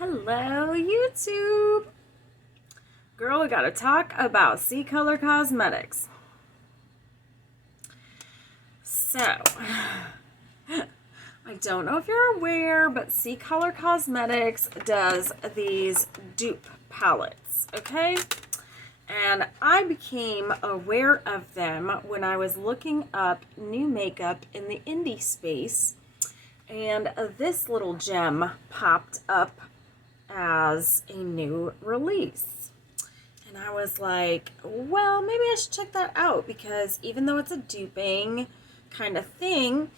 Hello, YouTube! Girl, we gotta talk about CColor Cosmetics. So, I don't know if you're aware, but CColor Cosmetics does these dupe palettes, okay? And I became aware of them when I was looking up new makeup in the indie space, and this little gem popped up as a new release. And I was like, well, maybe I should check that out, because even though it's a duping kind of thing,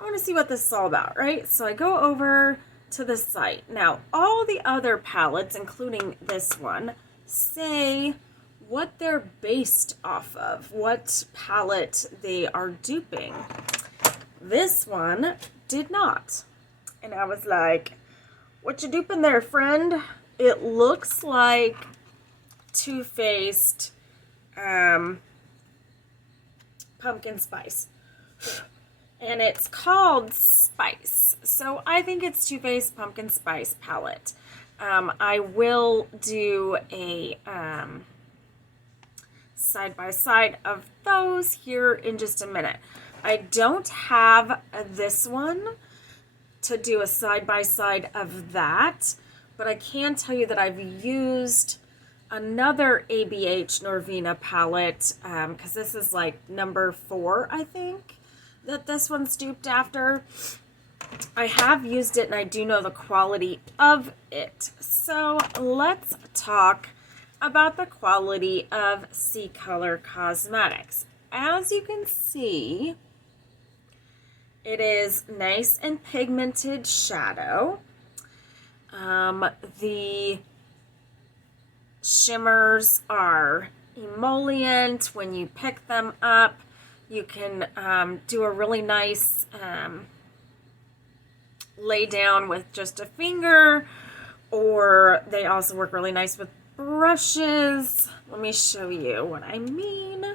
I want to see what this is all about, right? So I go over to the site. Now, all the other palettes, including this one, say what they're based off of, what palette they are duping. This one did not. And I was like, what you duping there, friend? It looks like Too Faced pumpkin spice. And it's called Spice. So I think it's Too Faced pumpkin spice palette. I will do a side-by-side of those here in just a minute. I don't have this one to do a side-by-side of that, but I can tell you that I've used another ABH Norvina palette, because this is like number 4, I think, that this one's duped after. I have used it and I do know the quality of it. So let's talk about the quality of CColor Cosmetics. As you can see, it is nice and pigmented shadow. The shimmers are emollient. When you pick them up, you can do a really nice lay down with just a finger, or they also work really nice with brushes. Let me show you what I mean.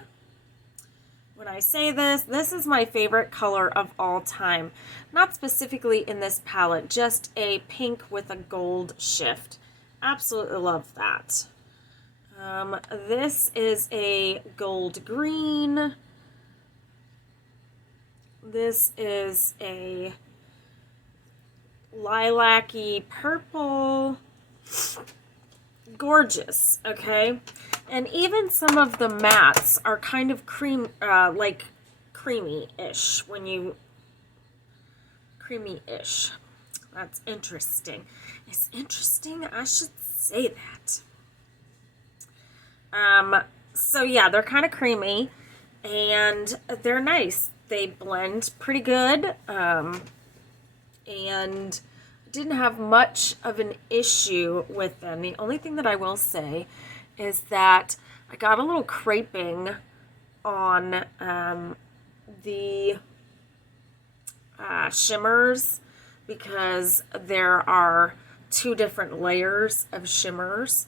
When I say this is my favorite color of all time. Not specifically in this palette, just a pink with a gold shift. Absolutely love that. This is a gold green. This is a lilac-y purple. Gorgeous, okay? And even some of the mattes are kind of like creamy-ish when you... Creamy-ish. That's interesting. It's interesting, I should say that. So yeah, they're kind of creamy, and they're nice. They blend pretty good, and didn't have much of an issue with them. The only thing that I will say is that I got a little creping on the shimmers, because there are 2 different layers of shimmers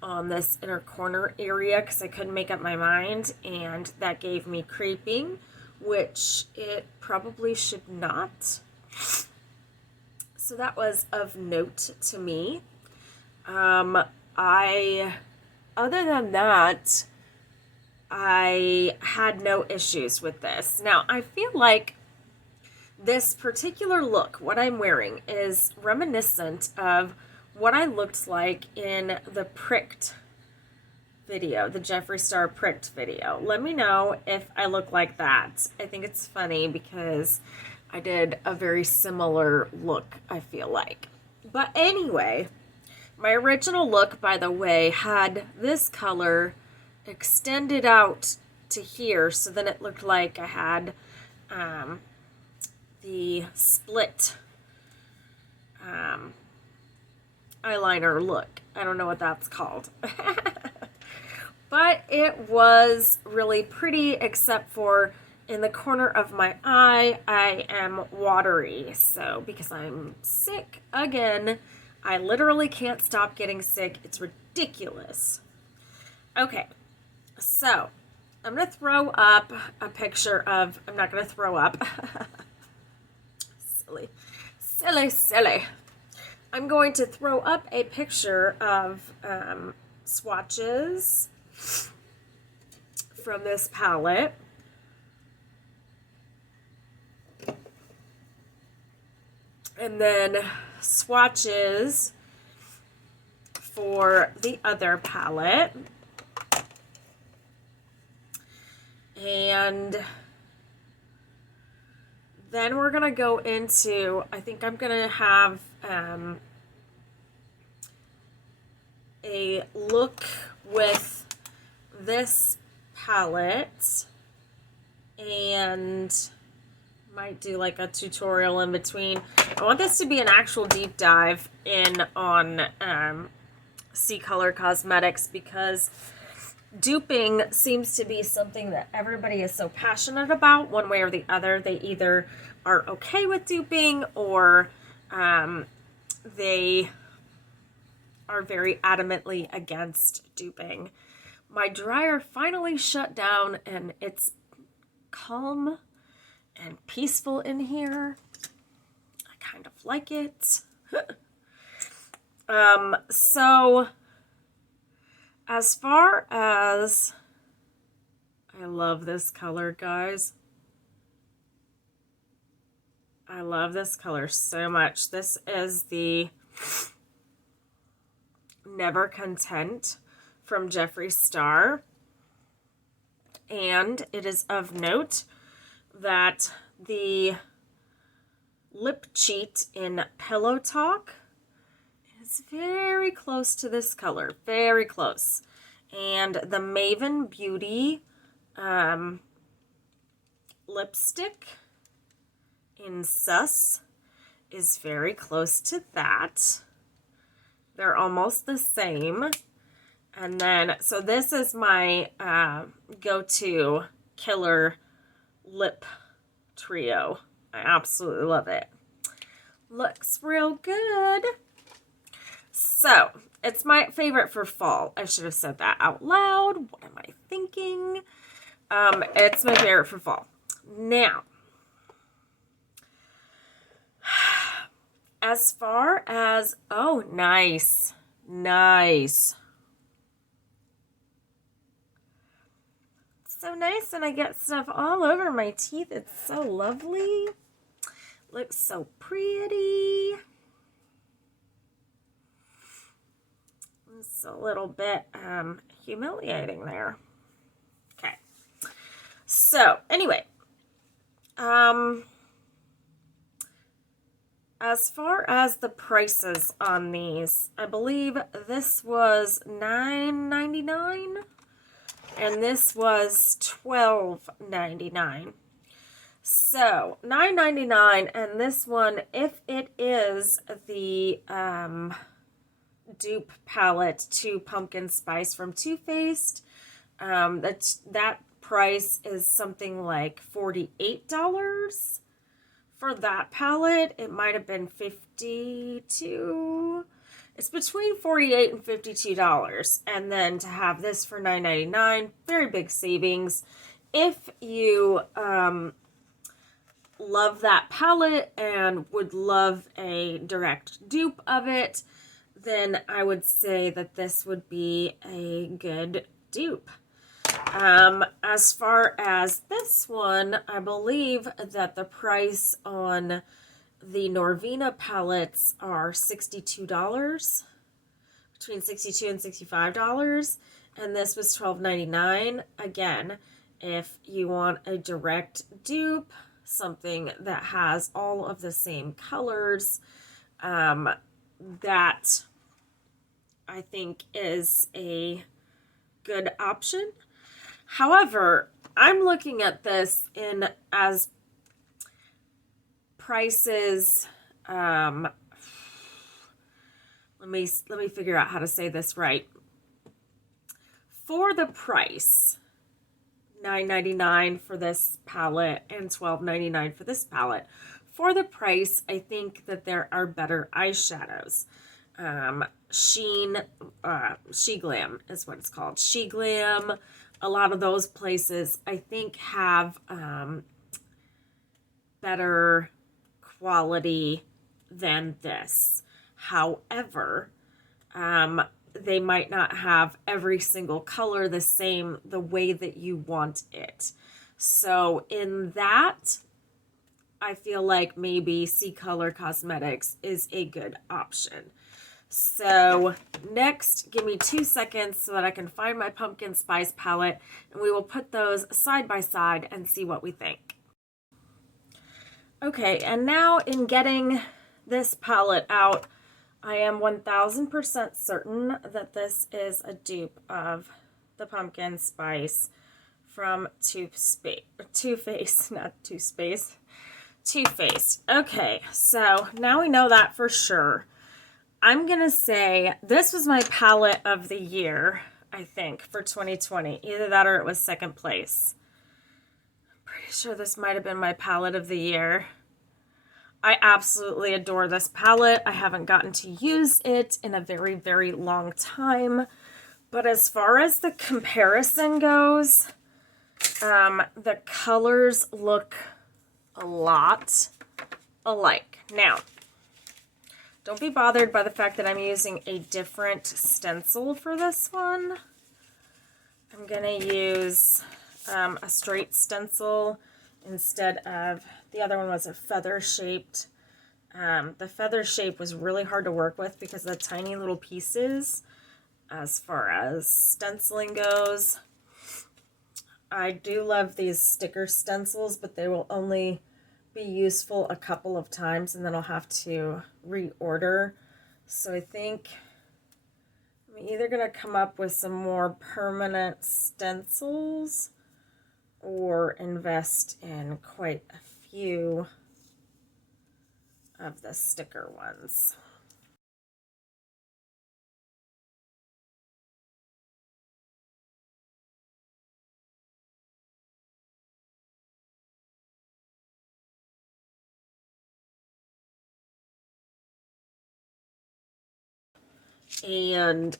on this inner corner area, because I couldn't make up my mind, and that gave me creping, which it probably should not. So that was of note to me. Other than that, I had no issues with this. Now, I feel like this particular look, what I'm wearing, is reminiscent of what I looked like in the Pricked video, the Jeffree Star Pricked video. Let me know if I look like that. I think it's funny because I did a very similar look, I feel like. But anyway, my original look, by the way, had this color extended out to here, so then it looked like I had the split eyeliner look. I don't know what that's called. But it was really pretty, except for in the corner of my eye, I am watery. So, because I'm sick again, I literally can't stop getting sick. It's ridiculous. Okay, so I'm going to throw up a picture of, I'm not going to throw up. Silly. I'm going to throw up a picture of swatches from this palette. And then swatches for the other palette. And then we're going to go into, I think I'm going to have a look with this palette, and might do like a tutorial in between. I want this to be an actual deep dive in on CColor Cosmetics, because duping seems to be something that everybody is so passionate about one way or the other. They either are okay with duping, or they are very adamantly against duping. My dryer finally shut down and it's calm and peaceful in here. I kind of like it. So as far as, I love this color, guys. I love this color so much. This is the Never Content from Jeffree Star. And it is of note that the lip cheat in Pillow Talk is very close to this color. Very close. And the Maven Beauty lipstick in Sus is very close to that. They're almost the same. And then, so this is my go-to killer lip trio. I absolutely love it. Looks real good. So, it's my favorite for fall. I should have said that out loud. What am I thinking? It's my favorite for fall. Now, as far as, oh, nice. Nice. So nice, and I get stuff all over my teeth. It's so lovely. Looks so pretty. It's a little bit humiliating there. Okay. So, anyway. As far as the prices on these, I believe this was $9.99 and this was $12.99. So $9.99, and this one, if it is the dupe palette to Pumpkin Spice from Too Faced, that price is something like $48. For that palette, it might have been $52. It's between $48 and $52. And then to have this for $9.99, very big savings. If you love that palette and would love a direct dupe of it, then I would say that this would be a good dupe. As far as this one, I believe that the price on the Norvina palettes are $62, between $62 and $65, and this was $12.99. Again, if you want a direct dupe, something that has all of the same colors, that I think is a good option. However, I'm looking at this in as prices. Let me figure out how to say this right. For the price, $9.99 for this palette and $12.99 for this palette. For the price, I think that there are better eyeshadows. She Glam is what it's called. She Glam. A lot of those places, I think, have better quality than this. However, they might not have every single color the way that you want it. So in that, I feel like maybe CColor Cosmetics is a good option. So next, give me 2 seconds so that I can find my pumpkin spice palette, and we will put those side by side and see what we think. Okay, and now in getting this palette out, I am 1000% certain that this is a dupe of the pumpkin spice from Too Faced, not Too Space. Too Faced. Okay, so now we know that for sure. I'm going to say this was my palette of the year, I think, for 2020. Either that or it was second place. I'm pretty sure this might have been my palette of the year. I absolutely adore this palette. I haven't gotten to use it in a very, very long time. But as far as the comparison goes, the colors look a lot alike. Now, don't be bothered by the fact that I'm using a different stencil for this one. I'm going to use a straight stencil instead of, the other one was a feather shaped. The feather shape was really hard to work with because of the tiny little pieces as far as stenciling goes. I do love these sticker stencils, but they will only be useful a couple of times and then I'll have to reorder. So I think I'm either going to come up with some more permanent stencils or invest in quite a few of the sticker ones. And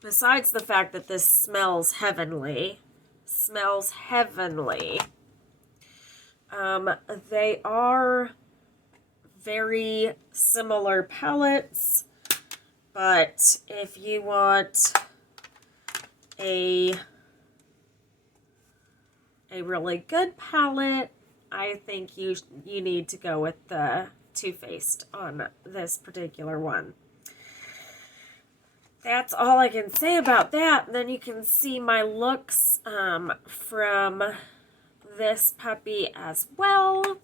besides the fact that this smells heavenly, they are very similar palettes, but if you want a really good palette, I think you need to go with the Too Faced on this particular one. That's all I can say about that. Then you can see my looks from this puppy as well.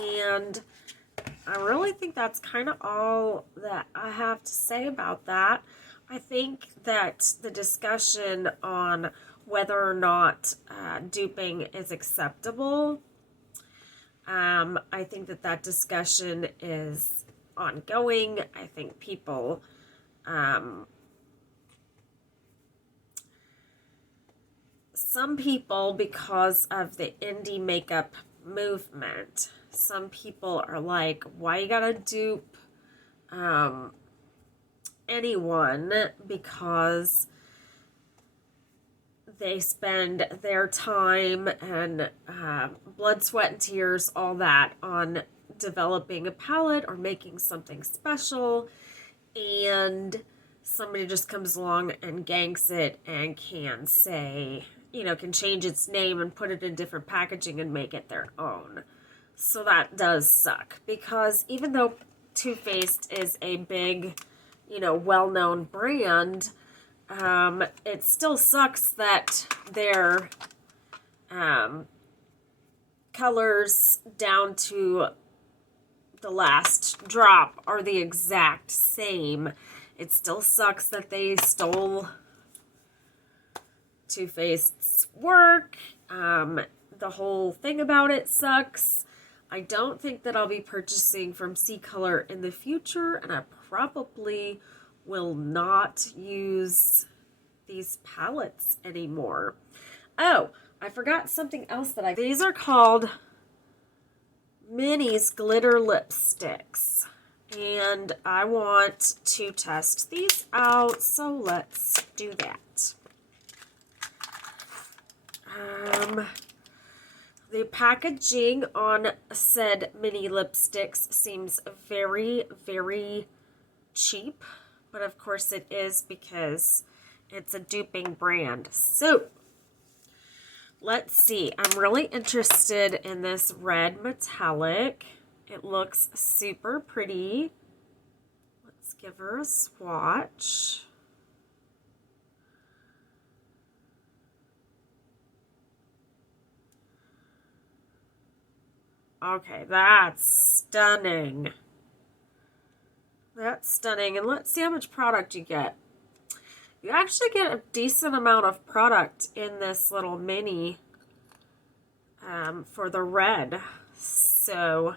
And I really think that's kind of all that I have to say about that. I think that the discussion on whether or not duping is acceptable, I think that discussion is ongoing. I think people some people, because of the indie makeup movement, some people are like, why you gotta dupe anyone? Because they spend their time and blood, sweat, and tears, all that, on developing a palette or making something special, and somebody just comes along and ganks it and can say, can change its name and put it in different packaging and make it their own. So that does suck, because even though Too Faced is a big, well-known brand, it still sucks that their colors down to the last drop are the exact same. It still sucks that they stole Too Faced's work. The whole thing about it sucks. I don't think that I'll be purchasing from CColor in the future, and I probably will not use these palettes anymore. Oh, I forgot something else these are called Minis glitter lipsticks. And I want to test these out, so let's do that. The packaging on said mini lipsticks seems very, very cheap, but of course it is because it's a duping brand. So let's see. I'm really interested in this red metallic. It looks super pretty. Let's give her a swatch. Okay, that's stunning. That's stunning. And let's see how much product you get. You actually get a decent amount of product in this little mini for the red. So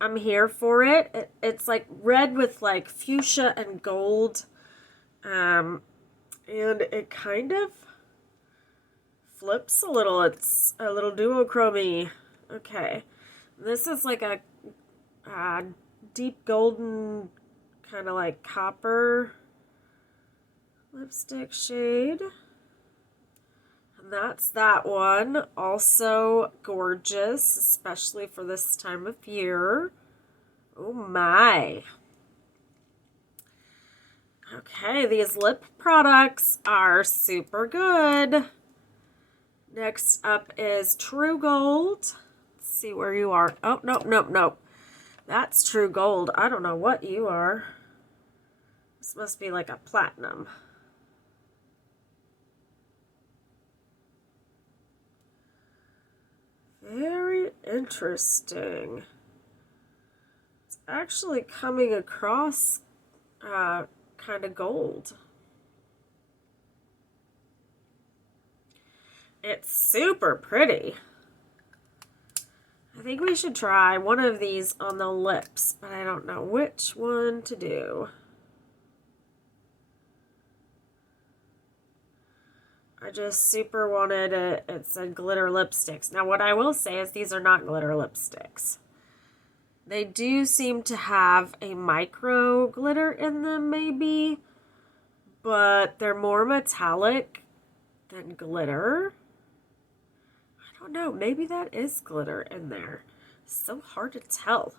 I'm here for it. It's like red with like fuchsia and gold. And it kind of flips a little. It's a little duochrome-y. Okay. This is like a deep golden, kind of like copper lipstick shade. And that's that one. Also gorgeous, especially for this time of year. Oh my. Okay, these lip products are super good. Next up is True Gold. Let's see where you are. Oh, nope, nope, nope. That's True Gold. I don't know what you are. This must be like a platinum. Very interesting. It's actually coming across kind of gold. It's super pretty. I think we should try one of these on the lips, but I don't know which one to do. I just super wanted it. It said glitter lipsticks. Now, what I will say is these are not glitter lipsticks. They do seem to have a micro glitter in them, maybe, but they're more metallic than glitter. I don't know. Maybe that is glitter in there. So hard to tell.